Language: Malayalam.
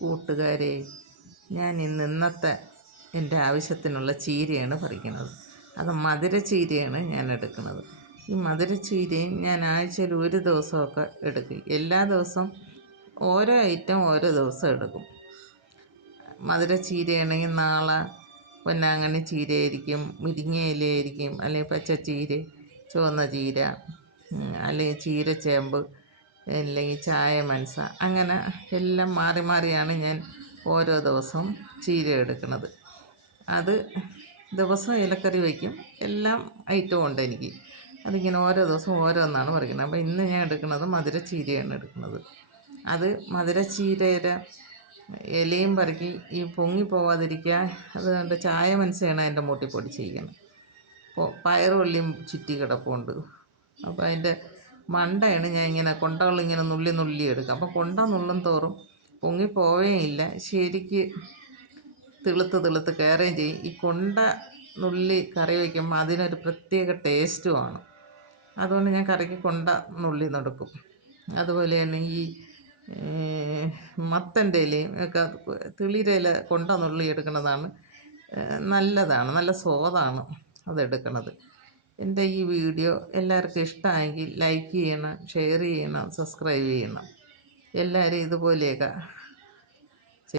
കൂട്ടുകാരെ ഞാൻ ഇന്ന് ഇന്നത്തെ എന്റെ ആവശ്യത്തിനുള്ള ചീരയാണ് പറിക്കുന്നത്. അത് മധുര ചീരയാണ് ഞാൻ എടുക്കുന്നത്. ഈ മധുര ചീരയും ഞാൻ ആഴ്ചയിൽ ഒരു ദിവസമൊക്കെ എടുക്കും. എല്ലാ ദിവസവും ഓരോ ഐറ്റം ഓരോ ദിവസം എടുക്കും. മധുര ചീരയാണെങ്കിൽ നാളെ പൊന്നാങ്കണ്ണി ചീരയായിരിക്കും മുരിങ്ങ ഇലയായിരിക്കും അല്ലെങ്കിൽ പച്ചച്ചീര ചുവന്ന ചീര അല്ലെങ്കിൽ ചീരച്ചേമ്പ് അല്ലെങ്കിൽ ചായ മനസ അങ്ങനെ എല്ലാം മാറി മാറിയാണ് ഞാൻ ഓരോ ദിവസവും ചീര എടുക്കുന്നത്. അത് ദിവസം ഇലക്കറി വയ്ക്കും. എല്ലാം ഐറ്റവും ഉണ്ട് എനിക്ക്. അതിങ്ങനെ ഓരോ ദിവസവും ഓരോന്നാണ് പറിക്കുന്നത്. അപ്പോൾ ഇന്ന് ഞാൻ എടുക്കുന്നത് മധുര ചീരയാണ് എടുക്കുന്നത്. അത് മധുര ചീരയുടെ ഇലയും പറക്കി ഈ പൊങ്ങി പോവാതിരിക്കാൻ അത് കണ്ട് ചായ മനസ്സാണ് അതിന്റെ മൂട്ടിപ്പൊടി അപ്പോൾ പയറുള്ളിയും ചുറ്റി കിടപ്പുണ്ട്. അപ്പോൾ അതിന്റെ മണ്ടയാണ് ഞാൻ ഇങ്ങനെ കൊണ്ടകൾ ഇങ്ങനെ നുള്ളി നുള്ളി എടുക്കുക അപ്പോൾ കൊണ്ട നുള്ളും തോറും പൊങ്ങി പോവേയില്ല ശരിക്ക് തിളുത്ത് തിളുത്ത് കയറുകയും ചെയ്യും. ഈ കൊണ്ട നുള്ളി കറി വയ്ക്കുമ്പോൾ അതിനൊരു പ്രത്യേക ടേസ്റ്റുമാണ് അതുകൊണ്ട് ഞാൻ കറിക്ക് കൊണ്ട നുള്ളി നടക്കും. അതുപോലെ തന്നെ ഈ മത്തന്റെ ഇലയും ഒക്കെ തിളിരയില കൊണ്ട നുള്ളി എടുക്കുന്നതാണ് നല്ലതാണ്. നല്ല സ്വാദാണ് അതെടുക്കണത് എന്റെ ഈ വീഡിയോ? എല്ലാവർക്കും ഇഷ്ടമായെങ്കിൽ ലൈക്ക് ചെയ്യണം ഷെയർ ചെയ്യണം സബ്സ്ക്രൈബ് ചെയ്യണം. എല്ലാവരും ഇതുപോലെയൊക്കെ.